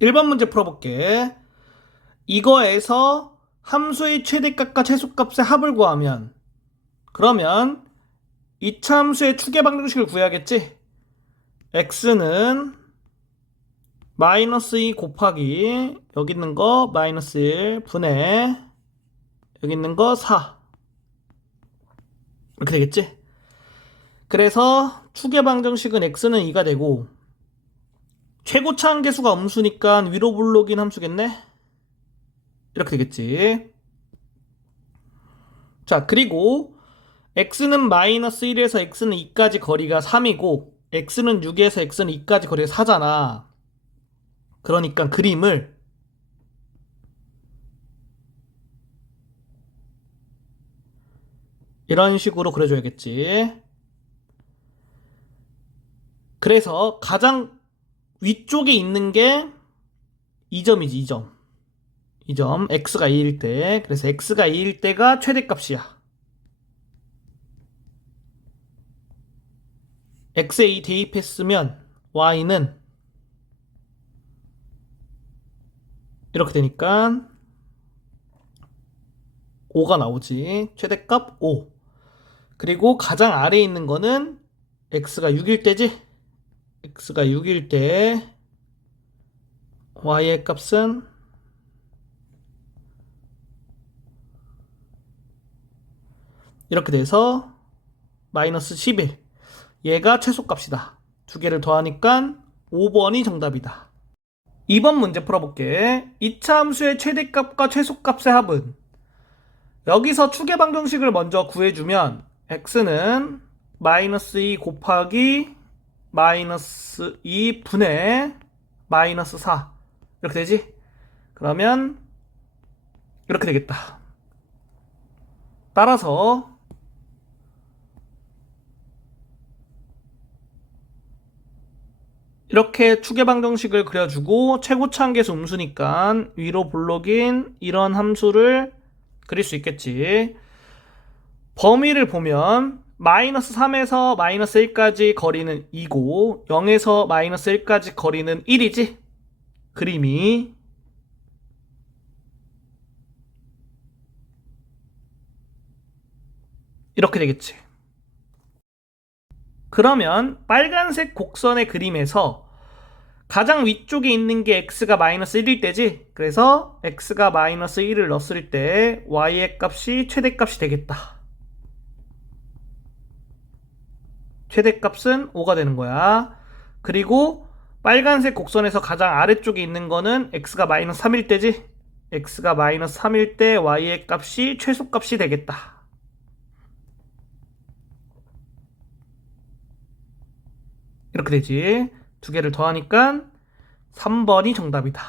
1번 문제 풀어볼게. 이거에서 함수의 최대값과 최소값의 합을 구하면, 그러면 이차 함수의 추계 방정식을 구해야겠지? x는 마이너스 2 곱하기 여기 있는 거 마이너스 1 분의 여기 있는 거 4 이렇게 되겠지? 그래서 추계 방정식은 x는 2가 되고 최고차 한계수가 음수니까 위로 불러긴 함수겠네? 이렇게 되겠지. 자, 그리고 x는 마이너스 1에서 x는 2까지 거리가 3이고 x는 6에서 x는 2까지 거리가 4잖아. 그러니까 그림을 이런 식으로 그려줘야겠지. 그래서 가장 위쪽에 있는 게 2점이지, 2점. 2점. x가 2일 때. 그래서 x가 2일 때가 최대값이야. x에 2 대입했으면 y는 이렇게 되니까 5가 나오지. 최대값 5. 그리고 가장 아래에 있는 거는 x가 6일 때지. x가 6일 때 y의 값은 이렇게 돼서 마이너스 11. 얘가 최소값이다. 두 개를 더하니까 5번이 정답이다. 2번 문제 풀어볼게. 이차 함수의 최대값과 최소값의 합은 여기서 추계 방정식을 먼저 구해주면 x는 마이너스 2 곱하기 마이너스 2 분의 마이너스 4 이렇게 되지? 그러면 이렇게 되겠다. 따라서 이렇게 추계 방정식을 그려주고 최고차 한계수 음수니까 위로 블록인 이런 함수를 그릴 수 있겠지. 범위를 보면 마이너스 3에서 마이너스 1까지 거리는 2고 0에서 마이너스 1까지 거리는 1이지. 그림이 이렇게 되겠지. 그러면 빨간색 곡선의 그림에서 가장 위쪽에 있는 게 x가 마이너스 1일 때지. 그래서 x가 마이너스 1을 넣었을 때 y의 값이 최대값이 되겠다. 최대값은 5가 되는 거야. 그리고 빨간색 곡선에서 가장 아래쪽에 있는 거는 x가 마이너스 3일 때지. x가 마이너스 3일 때 y의 값이 최소값이 되겠다. 이렇게 되지. 두 개를 더하니까 3번이 정답이다.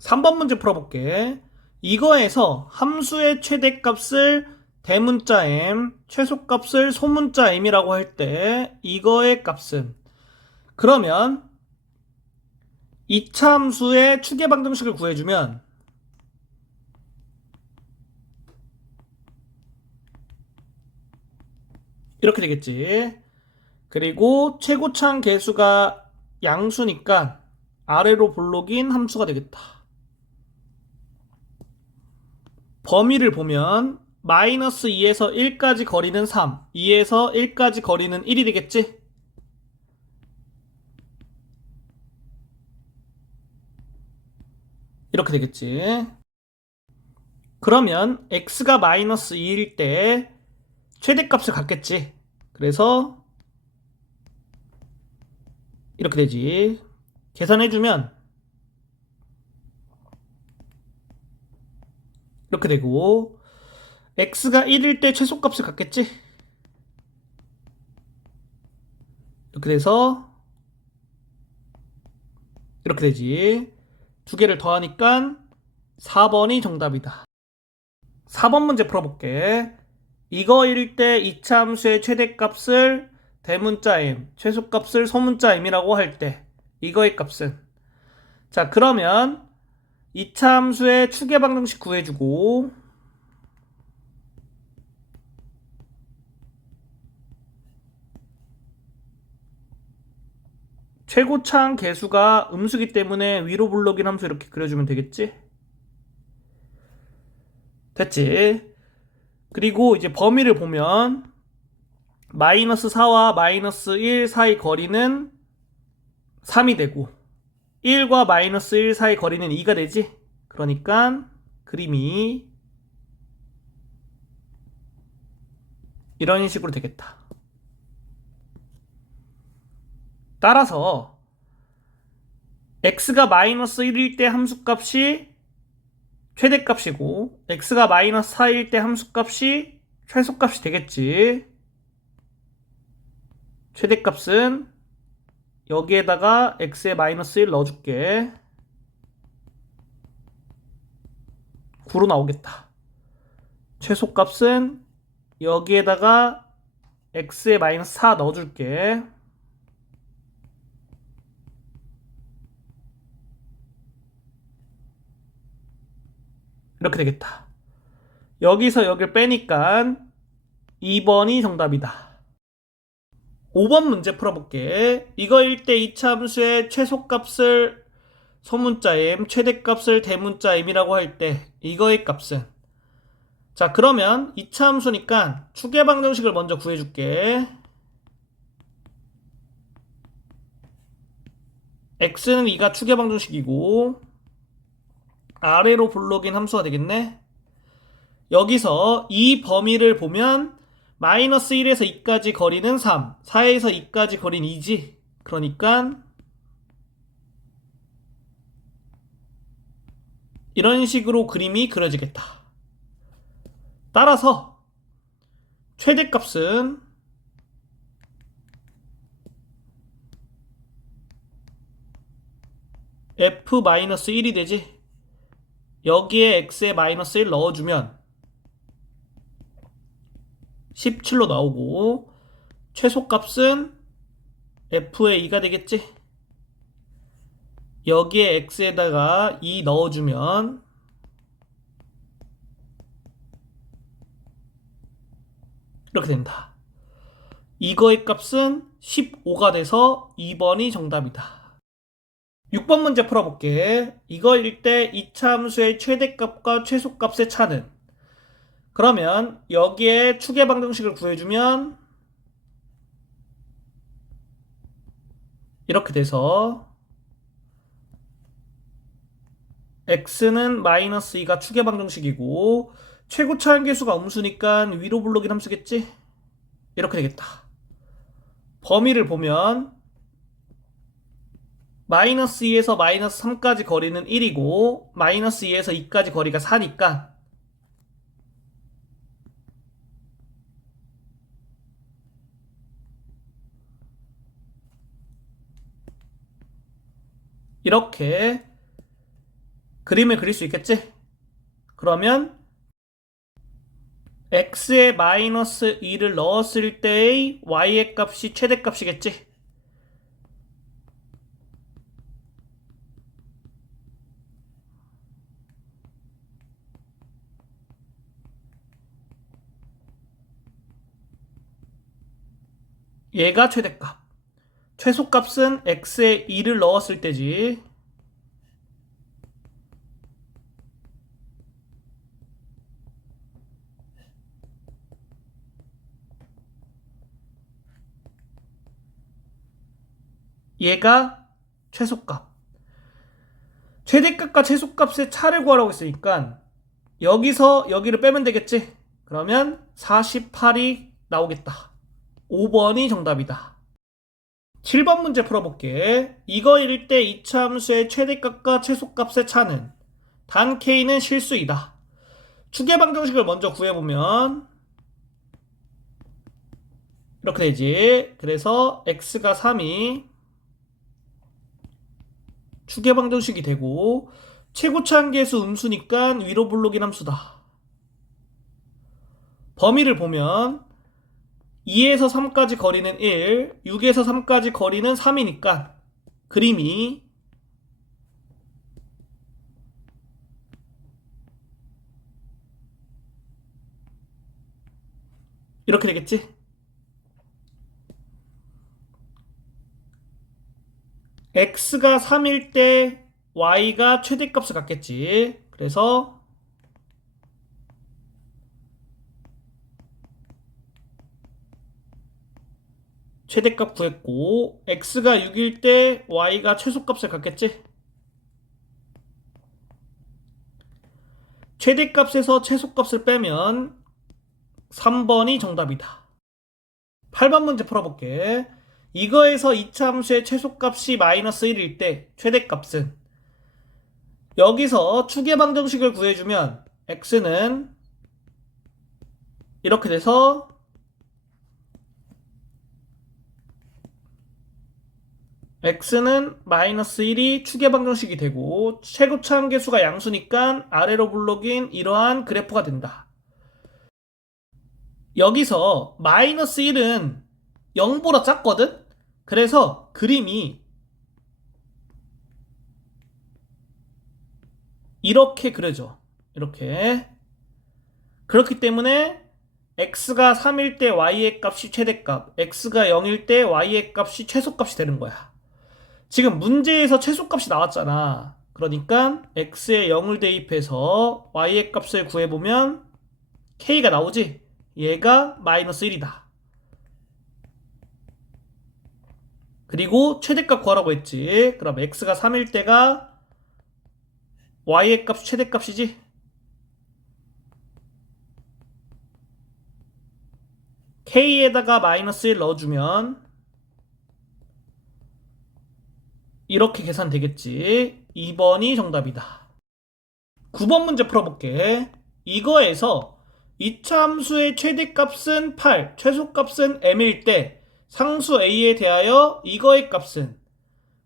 3번 문제 풀어볼게. 이거에서 함수의 최대값을 대문자 m, 최소값을 소문자 m이라고 할 때 이거의 값은 그러면 이차 함수의 추계 방정식을 구해주면 이렇게 되겠지. 그리고 최고차항 계수가 양수니까 아래로 볼록인 함수가 되겠다. 범위를 보면 마이너스 2에서 1까지 거리는 3, 2에서 1까지 거리는 1이 되겠지? 이렇게 되겠지. 그러면 x가 마이너스 2일 때 최대값을 갖겠지. 그래서 이렇게 되지. 계산해주면 이렇게 되고 x가 1일 때 최소값을 갖겠지. 이렇게 돼서 이렇게 되지. 두 개를 더하니까 4번이 정답이다. 4번 문제 풀어볼게. 이거일 때 이차 함수의 최대값을 대문자 m, 최소값을 소문자 m이라고 할 때 이거의 값은 자 그러면 이차 함수의 추계 방정식 구해주고 최고차항 계수가 음수기 때문에 위로 불러긴 함수 이렇게 그려주면 되겠지? 됐지? 그리고 이제 범위를 보면 마이너스 4와 마이너스 1 사이 거리는 3이 되고 1과 마이너스 1 사이 거리는 2가 되지? 그러니까 그림이 이런 식으로 되겠다. 따라서 x가 마이너스 1일 때 함수값이 최대값이고 x가 마이너스 4일 때 함수값이 최소값이 되겠지. 최대값은 여기에다가 x에 마이너스 1 넣어줄게. 9로 나오겠다. 최소값은 여기에다가 x에 마이너스 4 넣어줄게. 이렇게 되겠다. 여기서 여기를 빼니까 2번이 정답이다. 5번 문제 풀어볼게. 이거일 때 이차 함수의 최소값을 소문자 m, 최대값을 대문자 m이라고 할 때 이거의 값은, 자 그러면 이차 함수니까 추계방정식을 먼저 구해줄게. x는 2가 추계방정식이고 아래로 불러긴 함수가 되겠네. 여기서 이 범위를 보면 마이너스 1에서 2까지 거리는 3, 4에서 2까지 거리는 2지. 그러니까 이런 식으로 그림이 그려지겠다. 따라서 최대값은 f-1이 되지. 여기에 x에 마이너스 1 넣어주면 17로 나오고 최소값은 f의 2가 되겠지. 여기에 x에다가 2 넣어주면 이렇게 된다. 이거의 값은 15가 돼서 2번이 정답이다. 6번 문제 풀어볼게. 이거일 때 이차 함수의 최대값과 최소값의 차는, 그러면 여기에 추계방정식을 구해주면 이렇게 돼서 x는 마이너스 2가 추계방정식이고 최고차항계수가 음수니까 위로 불러긴 함수겠지? 이렇게 되겠다. 범위를 보면 마이너스 2에서 마이너스 3까지 거리는 1이고 마이너스 2에서 2까지 거리가 4니까 이렇게 그림을 그릴 수 있겠지? 그러면 x에 마이너스 2를 넣었을 때의 y의 값이 최대값이겠지? 얘가 최대값. 최소값은 x에 2를 넣었을 때지. 얘가 최소값. 최대값과 최소값의 차를 구하라고 했으니까 여기서 여기를 빼면 되겠지? 그러면 48이 나오겠다. 5번이 정답이다. 7번 문제 풀어볼게. 이거일 때 이차 함수의 최대값과 최소값의 차는 단 k는 실수이다. 추계방정식을 먼저 구해보면 이렇게 되지. 그래서 x가 3이 추계방정식이 되고 최고차항계수 음수니까 위로 불러긴 함수다. 범위를 보면 2에서 3까지 거리는 1, 6에서 3까지 거리는 3이니까 그림이 이렇게 되겠지? x가 3일 때 y가 최대값을 갖겠지. 그래서 최대값 구했고 x가 6일 때 y가 최소값을 갖겠지. 최대값에서 최소값을 빼면 3번이 정답이다. 8번 문제 풀어볼게. 이거에서 이차함수의 최소값이 마이너스 1일 때 최대값은, 여기서 추계방정식을 구해주면 x는 이렇게 돼서 x는 마이너스 1이 추계방정식이 되고 최고차함계수가 양수니까 아래로 블록인 이러한 그래프가 된다. 여기서 마이너스 1은 0보다 작거든? 그래서 그림이 이렇게 그려져. 이렇게. 그렇기 때문에 x가 3일 때 y의 값이 최대값, x가 0일 때 y의 값이 최소값이 되는 거야. 지금 문제에서 최소값이 나왔잖아. 그러니까 x에 0을 대입해서 y의 값을 구해보면 k가 나오지? 얘가 마이너스 1이다. 그리고 최대값 구하라고 했지. 그럼 x가 3일 때가 y의 값 최대값이지? k에다가 마이너스 1 넣어주면 이렇게 계산되겠지. 2번이 정답이다. 9번 문제 풀어볼게. 이거에서 이차함수의 최대값은 8, 최소값은 m일 때 상수 a에 대하여 이거의 값은,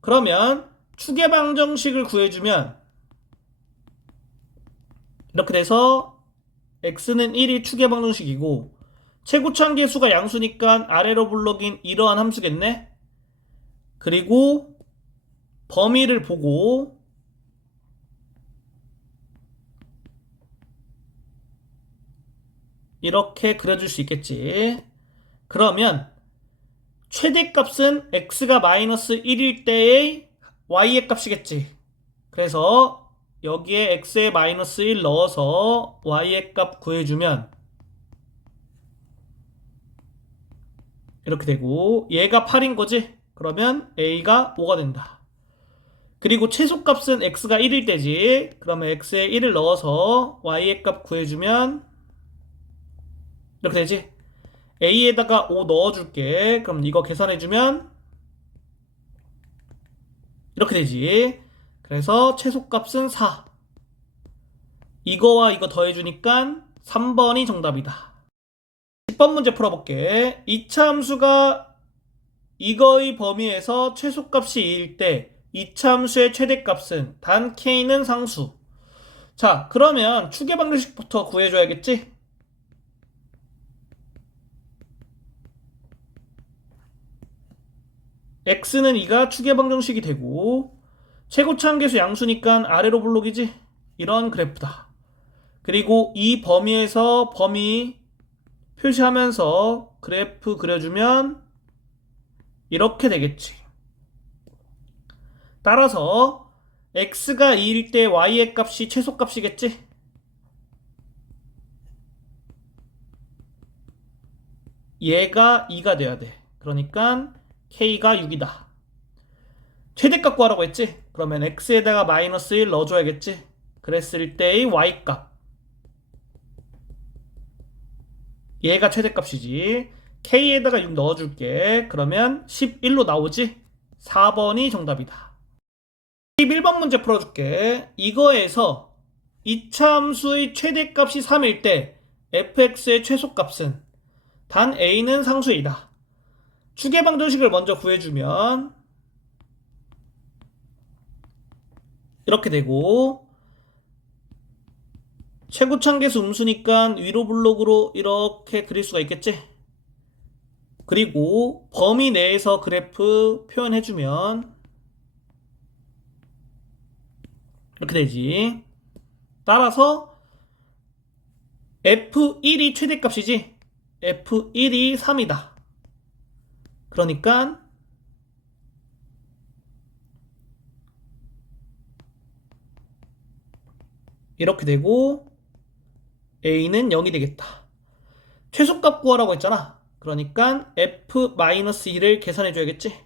그러면 추계방정식을 구해주면 이렇게 돼서 x는 1이 추계방정식이고 최고차함계수가 양수니까 아래로 블록인 이러한 함수겠네. 그리고 범위를 보고 이렇게 그려줄 수 있겠지. 그러면 최대값은 x가 마이너스 1일 때의 y의 값이겠지. 그래서 여기에 x에 마이너스 1 넣어서 y의 값 구해주면 이렇게 되고 얘가 8인 거지. 그러면 a가 5가 된다. 그리고 최소값은 x가 1일 때지. 그러면 x에 1을 넣어서 y의 값 구해주면 이렇게 되지. a에다가 5 넣어줄게. 그럼 이거 계산해주면 이렇게 되지. 그래서 최소값은 4. 이거와 이거 더해주니까 3번이 정답이다. 10번 문제 풀어볼게. 이차함수가 이거의 범위에서 최소값이 2일 때 이차함수의 최대값은 단 k는 상수. 자, 그러면 추계방정식부터 구해줘야겠지? x는 2가 추계방정식이 되고 최고차함계수 양수니까 아래로 블록이지? 이런 그래프다. 그리고 이 범위에서 범위 표시하면서 그래프 그려주면 이렇게 되겠지. 따라서 x가 2일 때 y의 값이 최소값이겠지? 얘가 2가 돼야 돼. 그러니까 k가 6이다. 최대값 구하라고 했지? 그러면 x에다가 마이너스 1 넣어줘야겠지? 그랬을 때의 y값. 얘가 최대값이지. k에다가 6 넣어줄게. 그러면 11로 나오지? 4번이 정답이다. 11번 문제 풀어줄게. 이거에서 이차함수의 최대값이 3일 때 fx의 최소값은 단 a는 상수이다. 추계방정식을 먼저 구해주면 이렇게 되고 최고차함계수 음수니까 위로 블록으로 이렇게 그릴 수가 있겠지? 그리고 범위 내에서 그래프 표현해주면 이렇게 되지. 따라서 F1이 최대값이지. F1이 3이다. 그러니까 이렇게 되고 a는 0이 되겠다. 최소값 구하라고 했잖아. 그러니까 f-1을 계산해 줘야겠지.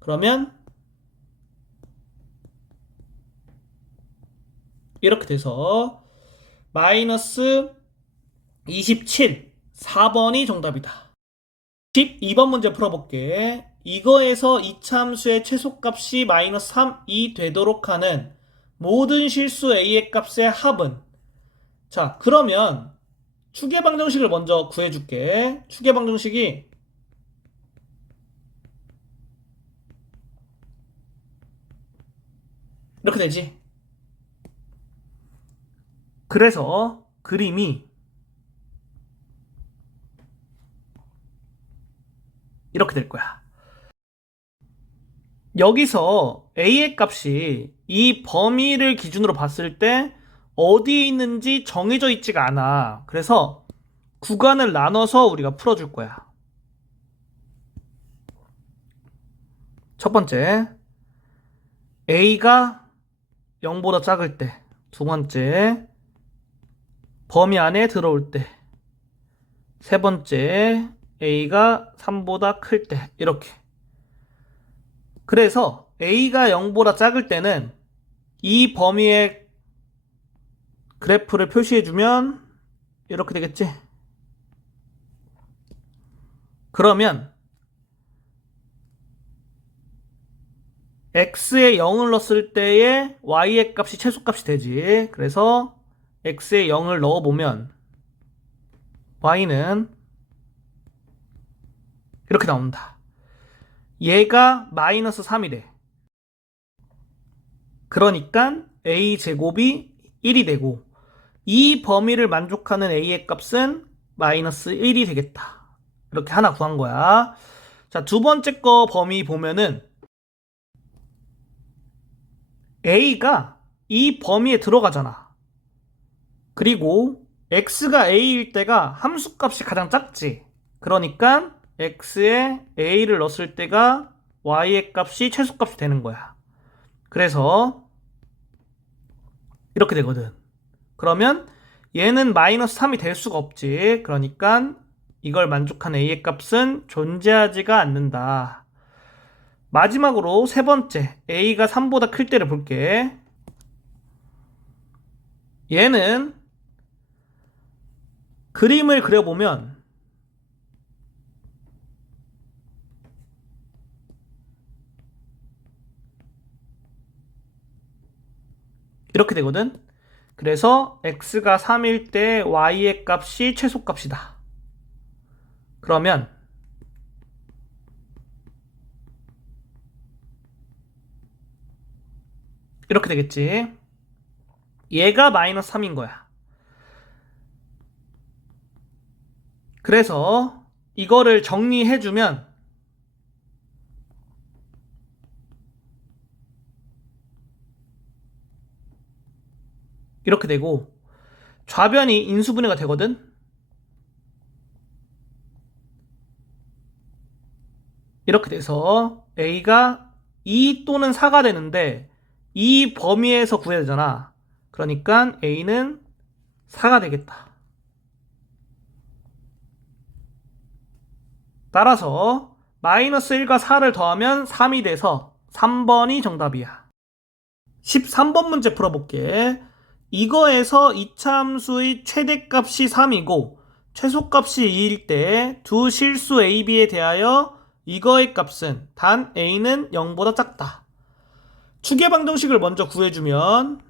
그러면 이렇게 돼서 마이너스 27, 4번이 정답이다. 12번 문제 풀어볼게. 이거에서 이차함수의 최소값이 마이너스 3이 되도록 하는 모든 실수 a의 값의 합은, 자 그러면 추계방정식을 먼저 구해줄게. 추계방정식이 이렇게 되지. 그래서 그림이 이렇게 될 거야. 여기서 a의 값이 이 범위를 기준으로 봤을 때 어디에 있는지 정해져 있지가 않아. 그래서 구간을 나눠서 우리가 풀어줄 거야. 첫 번째, a가 0보다 작을 때. 두 번째, 범위 안에 들어올 때. 세 번째, a가 3보다 클 때. 이렇게. 그래서 a가 0보다 작을 때는 이 범위의 그래프를 표시해주면 이렇게 되겠지. 그러면 x에 0을 넣었을 때의 y의 값이 최소값이 되지. 그래서 x에 0을 넣어보면 y는 이렇게 나온다. 얘가 마이너스 3이래. 그러니까 a제곱이 1이 되고 이 범위를 만족하는 a의 값은 마이너스 1이 되겠다. 이렇게 하나 구한 거야. 자, 두 번째 거 범위 보면은 a가 이 범위에 들어가잖아. 그리고 x가 a일 때가 함수값이 가장 작지. 그러니까 x에 a를 넣었을 때가 y의 값이 최소값이 되는 거야. 그래서 이렇게 되거든. 그러면 얘는 마이너스 3이 될 수가 없지. 그러니까 이걸 만족한 a의 값은 존재하지가 않는다. 마지막으로 세 번째, a가 3보다 클 때를 볼게. 얘는 그림을 그려보면 이렇게 되거든. 그래서 x가 3일 때 y의 값이 최소값이다. 그러면 이렇게 되겠지. 얘가 마이너스 3인 거야. 그래서 이거를 정리해주면 이렇게 되고 좌변이 인수분해가 되거든. 이렇게 돼서 a가 2 또는 4가 되는데 이 범위에서 구해야 되잖아. 그러니까 a는 4가 되겠다. 따라서 마이너스 1과 4를 더하면 3이 돼서 3번이 정답이야. 13번 문제 풀어볼게. 이거에서 이차함수의 최대값이 3이고 최소값이 2일 때 두 실수 a, b에 대하여 이거의 값은 단 a는 0보다 작다. 추계방정식을 먼저 구해주면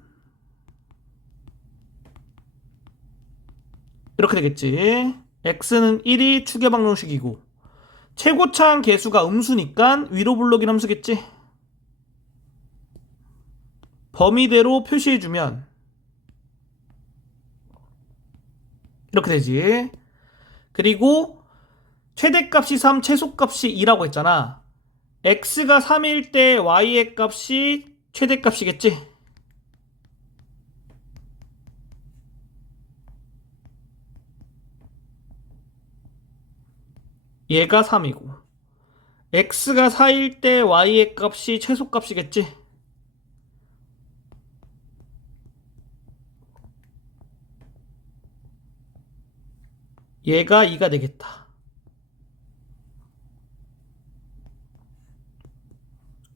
이렇게 되겠지. x는 1이 추계방정식이고 최고차항 계수가 음수니까 위로 불러긴 함수겠지. 범위대로 표시해주면 이렇게 되지. 그리고 최대값이 3, 최소값이 2라고 했잖아. x가 3일 때 y의 값이 최대값이겠지. 얘가 3이고 x가 4일 때 y의 값이 최소값이겠지. 얘가 2가 되겠다.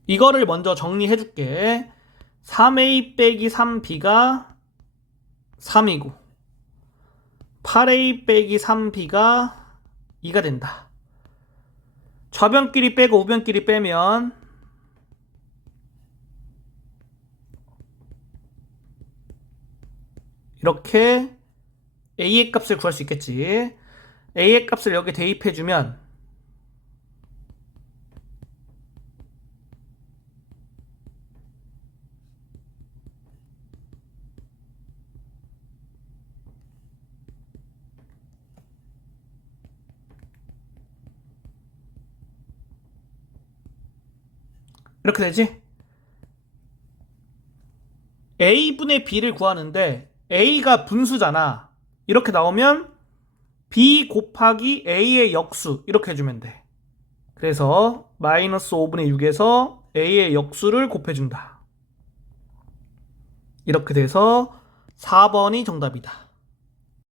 이거를 먼저 정리해 줄게. 3a 빼기 3b가 3이고 8a 빼기 3b가 2가 된다. 좌변끼리 빼고 우변끼리 빼면 이렇게 a의 값을 구할 수 있겠지. a의 값을 여기 대입해주면 이렇게 되지? a분의 b를 구하는데 a가 분수잖아. 이렇게 나오면 b 곱하기 a의 역수 이렇게 해주면 돼. 그래서 마이너스 5분의 6에서 a의 역수를 곱해준다. 이렇게 돼서 4번이 정답이다.